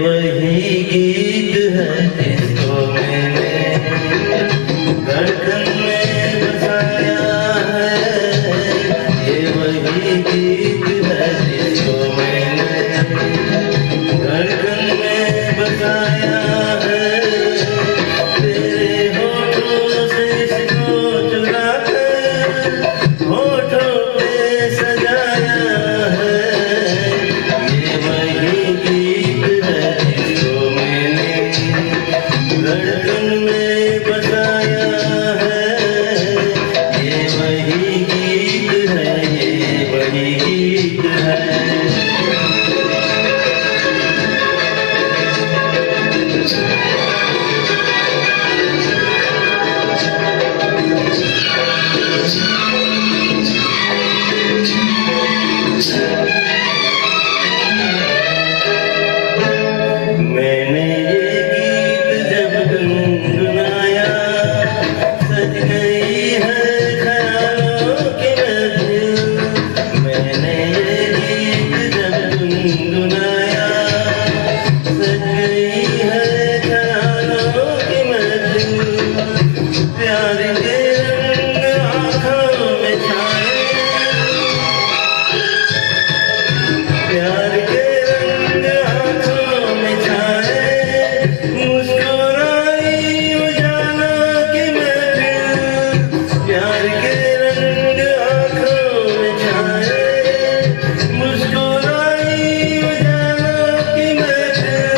वही गीत है जिसको मैंने धड़कन में बसाया है। ये वही गीत है जिसको मैंने धड़कन में बसाया है। तेरे होठों से इसको चुरा कर होठों पे सजाया है। ये वही गीत है जिसको मैंने धड़कन में बसाया है। ये वही गीत है, ये वही गीत है। मैंने ये गीत जब गुनगुनाया, सज गई है ख्यालों की महफिल। मैंने ये गीत जब गुनगुनाया, सज गई है ख्यालों की महफिल। प्यार के रंग आँखों में छाए, प्यार के रंग आँखों में छाए। मुस्कुराई उजालों की महफिल। प्यार के रंग आँखों में छाए। मुस्कुराई उजालों की महफिल।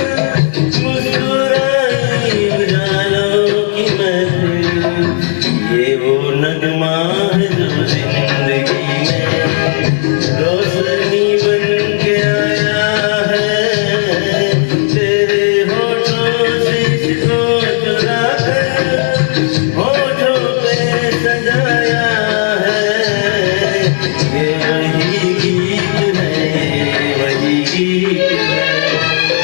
मुस्कुराई उजालों की महफिल। ये वो नगमा है